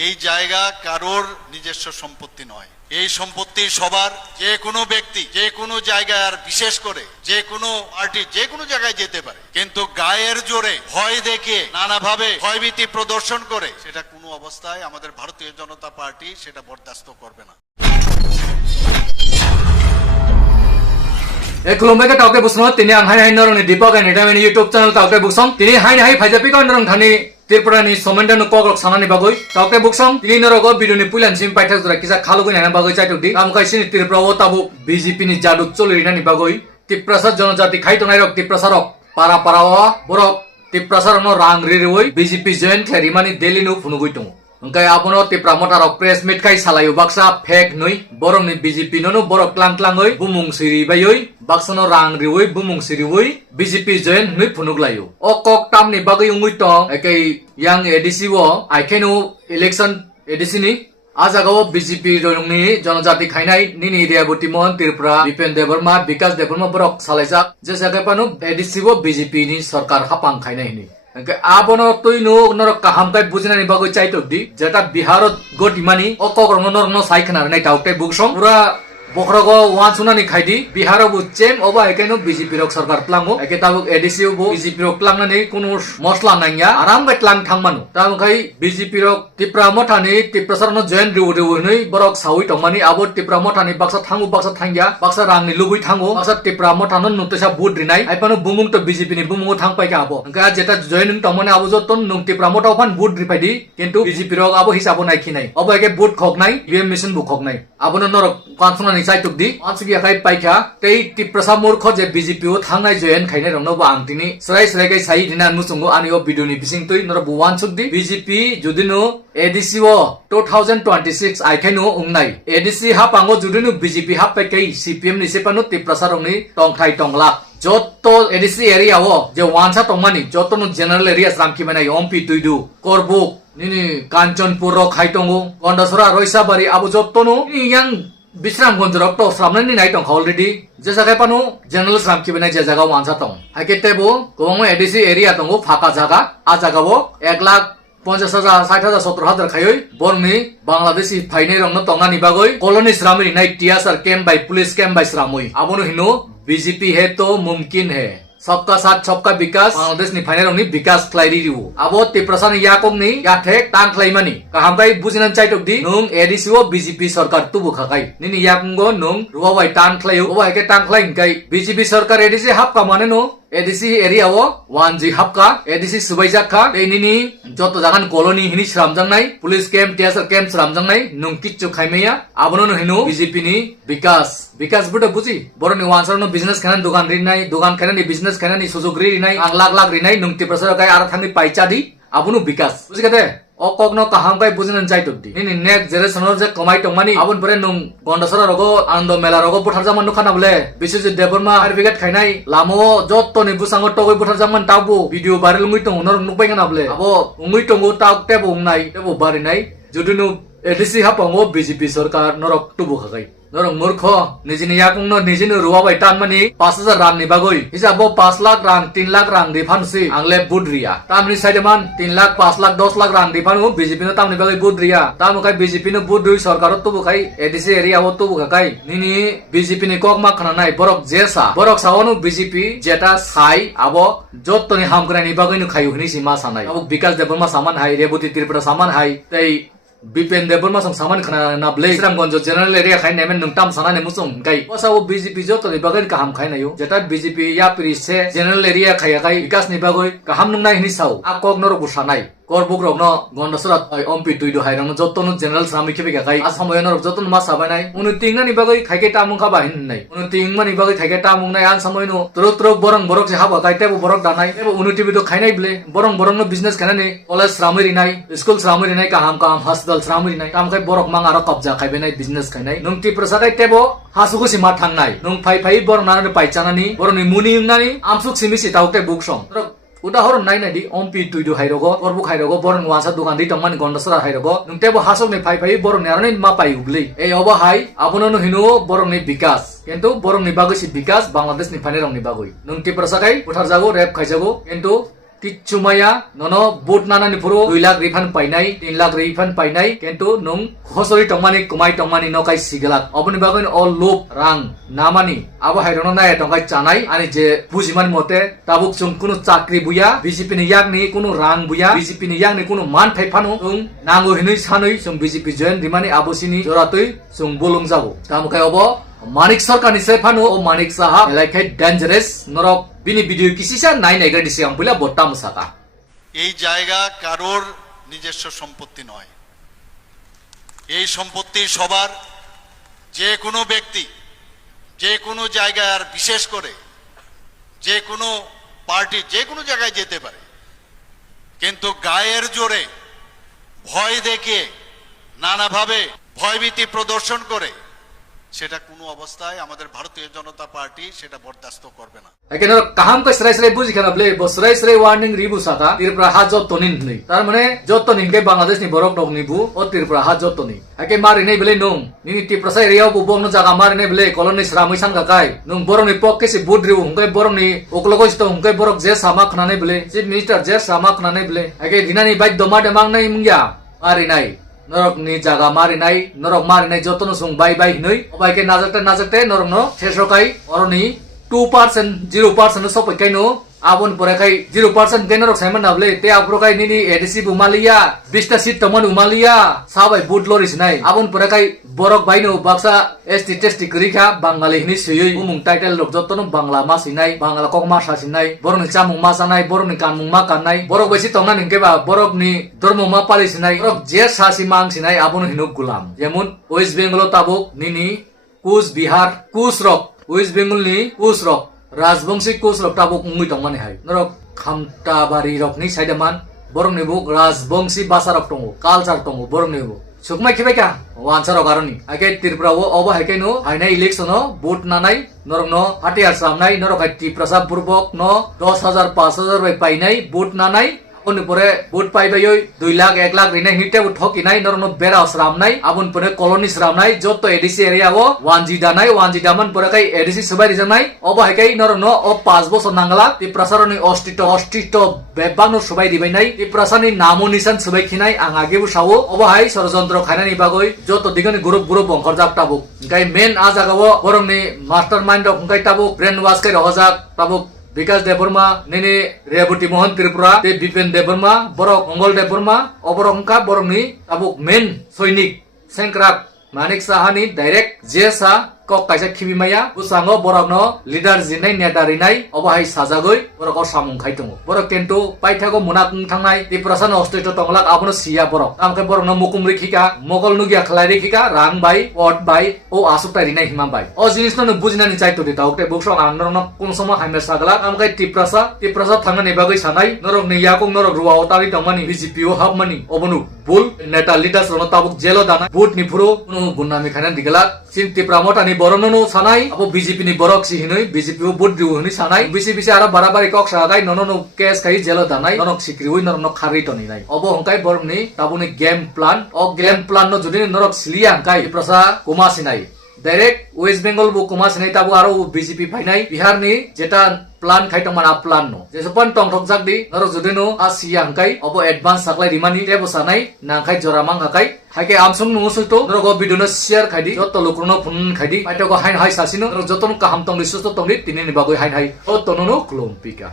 এই জায়গা কারোর নিজস্ব সম্পত্তি নয়। এই সম্পত্তি সবার। যে কোনো ব্যক্তি যে কোনো জায়গায়, আর বিশেষ করে যে কোনো পার্টি যে কোনো জায়গায় যেতে পারে, কিন্তু গায়ের জোরে ভয় দেখে নানাভাবে ভয়ভীতি প্রদর্শন করে সেটা কোনো অবস্থায় আমাদের ভারতীয় জনতা পার্টি সেটা বরদাস্ত করবে না। खुलुमबाय तावके बुसनो तिनि आं हाय नरंनि दीपक एन्ड एटामेनि YouTube चैनल तावके बुसम तिनि हाय फाइजापिक नरं थानि त्रिपुरानि सोमेन्डन पग्रक सानानि बागै तावके बुसम तिनि नरगो भिडियोनि पुलानसिम पाइथाक जरा किसा खालुगै नाना बागै चाइटुकदि आमखाइसिनि त्रिपुराव ताबु BJP नि जादु चलिरिनानि बागै त्रिपुरासा जनजाति खाइतनाय रक त्रिपुरासारक पारा पारावा बरक त्रिपुरासारनो रां रिरिवै BJP जॉइन क्लेरिमानि दिल्लीनु फुनुगै दङ। Engkai abono tipra motarok press meet kai salayu baksa fake nui borong ni BJP nono borok klang klangoi bumung siri bayoi baksano rang riwoi bumung siri woi BJP join nui punuglayu o kok tam ni bagai ungui tong ekai yang ADC wo aikenu election ADC ni ajagao BJP ni jonojati khainai nini area butimon Tripura Bipen Debarma Vikas Debarma borok salaijak jesakai panu ADC wo BJP ni sarkar hapang khainai ni abono tuino norok kaham kai bujinani bagoi chaitobdi jeta biharot gotimani okogrong norno saikana nai taukte bugsom pura bokrago wansuna ni khaidi biharo bu chem oba ekeno BJP rok sarkar tlango eke tabuk ADC bo BJP rok tlangnani kono mosla nangya aram bai tlang thangmanu tam kai BJP rok tipra mothani tiprasarno join riwu nei borok sawi tongmani abo tipra mothani baksa thangya baksa rangni lugui thango baksa tipra mothano nutesa bud rinai aipano bumung to BJP ni bumung thangpai ka abo ga jeta join tongmani abo joton nung tipra motho phan bud ripaidi kintu BJP rok abo hisabo nai khinai obo eke bud khoknai EVM machine bu khoknai abono norok kansuna চাইটুকদি আনসুকি আকাই পাইখা তেই টিপ্রসা মূর্খ যে BJP ও থাংনাই join খাইনে রংনো বা আংতিনি সরাই সরাইকাই সাই দিনা মুসুঙ্গো আনিও ভিডিওনি বিসিং তুই নর বুয়ান সুকদি BJP যদিনো ADC ও 2026 আইখাইনো উংনাই ADC হাপাঙ্গো যদিনো BJP হাপাইকাই CPM নি সেপানো টিপ্রসা রংনি টংখাই টংলা যত ADC এরিয়া ও যে ওয়ানসা টংমানি যতনো জেনারেল এরিয়া সামকি বানাই OMP তুইদু করবুক নিনি কাঞ্চনপুর খাইটঙ্গো গন্ডাসরা রইসাবাড়ি আবু যতনো ইয়াং Bisram gonjorok to sramnani nai tong already jesa kai panu general sram ki benai je jaga wansa tong haike tebo kobong ADC area tongo phaka jaga a jaga bo 1,50,000 60,000 70,000 khayoi borni bangladeshi phainai rong no tonga ni bagoi colony sramri nai TSR camp by police camp by sramoi abono hino BJP hai to mumkin hai सबका साथ सबका विकास बांग्लादेश नि final नि विकास क्लाइरि रिउ अब तिप्रसान याकोम नि याथेक तां क्लाइमानि काहामकाई बुजिनान चाइटोकदि नुं ADC ओ BJP सरकार तुबु खाकाई निनि याकुंगो नुं रुवाबाय तां क्लाइउ ओबा एके तां क्लाइंकाई BJP सरकार ADC हापका माने no ADC area o 1G hapka ADC subaijaka einini joto jagan colony hini sramjangnai police camp TSR camp sramjangnai nungkichu khaimeya abono no hinu BJP ni vikas buta buji boroni wansar no business khana dogan rinai dogan khana ni business khana ni sujog rinai ang lak rinai nungti prasara kai ar thangni paichadi abono vikas buji kate okogno kaham kai bujinan chaitobdi nini next generation je komai tongmani abon pore nung gondasara rogo ando mela rogo puthar jaman no khana bole biswajit deborma certificate khainai lamo jotto ni busango togoi puthar jaman tabu video viral ngui tong nor nukpai ngana bole abo ngui tongo tak tebo ungnai tebo barinai jodinu ADC hapango BJP sarkar norok tubu khakai norong murkho nijini yakungno nijini ruwabai tanmani 5,000 rang ni bagoi hisabo 5 lakh rang 3 lakh rang difansi angle budria tamni saideman 3 lakh 5 lakh 10 lakh rang difanu BJP no tamni bagai budria tamukai BJP no budui sarkar tubu khai ADC area o tubu khai nini BJP ni kokma khana nai borok jesa borok sawonu BJP jeta sai abo jottoni hamkrai ni bagai no khayu hini sima sanai abo Vikas Debarma saman hai Rebuti Tripura saman hai tei Bipen Debarma sang saman khana na blai Sramgonjo general area khai nemen nungtam sana ne musum kai osawo BJP joto ni bagai kaham khai nayo jeta BJP ya prise general area khai kai vikas ni bagoi kaham nungnai hini sau akok nor busanai korbuk rokno gondasrat OMP tuido hairang jotono general srami khebe kai asamoy nor joton ma sabanai unutingna ni bagai khai ke tamung ka bahin nai unutingma ni bagai khai ke tamung nai an samoy no trok borok je haba kai tebo borok danai tebo unuti bido khai nai ble borong no business kana ni college srami rinai school srami rinai kaham hospital srami rinai kam kai borok mang aro kabja khai benai business khai nai nungti prasadai tebo hasugo sima thangnai nung phai borong na paichanani boroni muni nani amsuk simisi taute buksom উদাহরণ নাই নাইদি OMP তুইদু হাইরগো Karbook হাইরগো বরং ওয়াসা দোকান দি তমান গন্ডসরা হাইরগো নুংতেবো হাসক নে phi বরং নেরনি মা পাই উগলি এই অবা high আবননো Hino বরং নি বিকাশ কিন্তু বরং নি বাগৈসি বিকাশ বাংলাদেশ নি ফাইনে রং নি বাগৈ নুংতি প্রসাকাই উঠার যাগো রেপ খাইজাগো কিন্তু কিচ্ছুমায়া ননো বুট নানানি পুরো 2 লাখ রিফান্ড পাইনাই 3 লাখ রিফান্ড পাইনাই কিন্তু নং হসরি টংমানি কুমাই টংমানি নকাই সিগলাক অবনি বাগন অল লোপ রাং নামানি আবো হাইরনো নায় টংকাই চানাই আনি যে বুজিমান মতে তাবুক जों কোনো চাকরি বুয়া বিজেপি ni yakni কোনো রাং বুয়া বিজেপি ni yakni কোনো মান ফাইফানো जों নাঙ্গো হিনই সানই जों বিজেপি জয়েন রিমানি আবসিনি জরাতই जों বলং যাবো তামকাই অব মানিক সরকার নিছে ফানো ও মানিক সাহা লাইকাই ডেঞ্জারাস নরক বিনি ভিডিও কিসিসা নাই নাইগা দিছে আমপুলা বট্টা মুসাকা এই জায়গা কারোর নিজস্ব সম্পত্তি নয়, এই সম্পত্তি সবার। যে কোনো ব্যক্তি যে কোনো জায়গায় আর বিশেষ করে যে কোনো পার্টি যে কোনো জায়গায় যেতে পারে, কিন্তু গায়ের জোরে ভয় দেখিয়ে নানাভাবে ভয়ভীতি প্রদর্শন করে সেটা কোনো অবস্থায় আমাদের ভারতীয় জনতা পার্টি সেটা বরদাস্ত করবে না। এখানে কাহাম কই সরাই সরাই বুঝি কেন বলে বসরাই সরাই ওয়ার্নিং রিবু সাতা ত্রিপুরা হাজত তনিন নেই তার মানে যত নিনকে বাংলাদেশ নি বরক ডক নিবু ও ত্রিপুরা হাজত তনি একে মারি নেই বলে নং নি ত্রিপুরা সাই রিয়াও বুবং জায়গা মারি নেই বলে কলোনি শ্রামই সান কাকাই নং বরং নি পক্কে সে বুড রিবু হুঙ্কাই বরং নি ওকলগস তো হুঙ্কাই বরক যে সামা খনানে বলে চিফ মিনিস্টার যে সামা খনানে বলে একে দিনানি বাই দমা দেমাং নাই মুঙ্গিয়া মারি নাই নরক নি জায়গা মারি নাই নরক মারি নাই যতন সুং বাই বাই নই অবাইকে নাজাতে নরক ন শেষকাই অরনি 2% 0% সব কাইনো আবন পরে খাই 0% কে নরক সাইমান নাবলে তে আপরো কাই নিনি এডিসি বুমালিয়া 20টা সিট তমন উমালিয়া সাবাই বুট লরিস নাই আবন পরে খাই বরক বাইনো বাক্সা এসটি টেস্টি করিখা বাঙালি হিনি সইই উমুং টাইটেল লক যতন বাংলা মাসিনাই বাংলা কক মাসা সিনাই বরনি চামুং মাসানাই বরনি কানমুং মা কাননাই বরক বাইসি তংনা নিকে বা বরক নি ধর্ম মা পালিসিনাই বরক যে সাসি মাংসিনাই আবন হিনো গুলাম যেমন ওয়েস্ট বেঙ্গল তাবুক নিনি কুচ বিহার কুচ রক ওয়েস্ট বেঙ্গল ni কুচরক রাজবংশী কুচরক তাবুক মুই টংমানি হাই নরক খামটাবাড়ি রকনি সাইডামান বরং নেবু রাজবংশী বাসারক টঙ্গো কালচার টঙ্গো বরং নেবু সুকমাই খিবাইকা ওয়ানসারক আরনি আগে ত্রিপুরা ও অব হাইকাইনো হাইনা ইলেকশন ভোট নানাই নরক ন হাটিয়ার সামনাই নরক হাইটি প্রসাদ পূর্বক ন 10,000 5,000 বাই পাইনাই ভোট নানাই আপনি পরে ভোট পাইবাই 2 লাখ 1 লাখ রিনাই হিটে ঠকিনাই নরন বেড়া শ্রামনাই আপন পরে কলোনি শ্রামনাই যত এডিসি এরিয়া ও ওয়ানজি দামান পরে কাই এডিসি সবাই রিজানাই অব হাইকাই নরন ও 5 বছর নাঙ্গলা তি প্রসারনি অষ্টিত বেবানো সবাই দিবাই নাই তি প্রসারনি নামো নিশান সবাই খিনাই আং আগেবু সাও অব হাই ষড়যন্ত্র খাইনানি বাগই যত দিগনি গ্রুপ বংখর জাক তাবুক গাই মেন আ জাগাও বরংনি মাস্টার মাইন্ড গাই তাবুক ব্রেন ওয়াশ কাই রহজাক তাবুক বিকাশ দেববর্মা নিনি রেবতী মোহন ত্রিপুরা তে বিপিন দেববর্মা বরক মঙ্গল দেববর্মা অবরংকা বরংনি তাবুক মেন সৈনিক সেংক্রাক মানিক সাহানি ডাইরেক্ট জেসা কক কাইসা খিবিমায়া বুসাঙ্গো বরকনো লিডার জিনাই নেতা রিনাই অবহাই সাজাগৈ বরক সামুং খাইতং বরক কেন্টো পাইথাগো মুনাকুং থাंनाय ত্রিপুরাসান অস্তিত্ব তংলাক আবনো সিয়া বরক আমকে বরকনো মুকুম রেখিকা মগল নুগিয়া খলাই রেখিকা রাং বাই অট বাই ও আসুকটা রিনাই হিমাম বাই ও জিনিসনো বুজিনানি চাইতো দিতা ওকে বুকসং আন্দরন কোন সময় হাইমে সাগলা আমকে ত্রিপুরাসা থাंनानै বাগৈ সানাই নরক নিয়াকুং নরক রুয়া অতারি তংমানি বিজেপি ও হাবমানি অবনু বুল নেতা লিডার্স রনো তাবুক জেলো দানা বুট নিফুরো কোনো গুন্নামি খানা দিগলা চিন ত্রিপুরা মটানি বরননো সানাই আবো BJP ni borok si hinoi BJP ও বুট দিউ হনি সানাই বিসি আরা বারাবারি কক সাগাই নননো কেস খাই জেলো দানাই ননক সিক্রি হই নরনো খারি তনি নাই অবো হংকাই বরংনি তাবুনি গেম প্ল্যান ও গেম প্ল্যান নো যদি নরক সিলিয়া হংকাই প্রসা কুমাসিনাই ডাইরেক্ট ওয়েস্ট বেঙ্গল বো কুমাসিনাই তাবু আরো বিজেপি ফাইনাই বিহার ni যেটা প্ল্যান খাইতং মানা প্ল্যান নো যেসপন টং ঠক জাকদি নরক যদি নো আসিয়া হংকাই অবো অ্যাডভান্স সাকলাই রিমানি রেবো সানাই নাংখাই জরামাং হাকাই হাইকে আমসং নুসুতো নরক ভিডিওনো শেয়ার খাইদি যত লোকনো ফোন খাইদি পাইতগো হাই হাই সাসিনো নরক যতন কাহাম তং রিসুতো তংদি তিনি নিবাগৈ হাই হাই ও তননো ক্লোম পিকা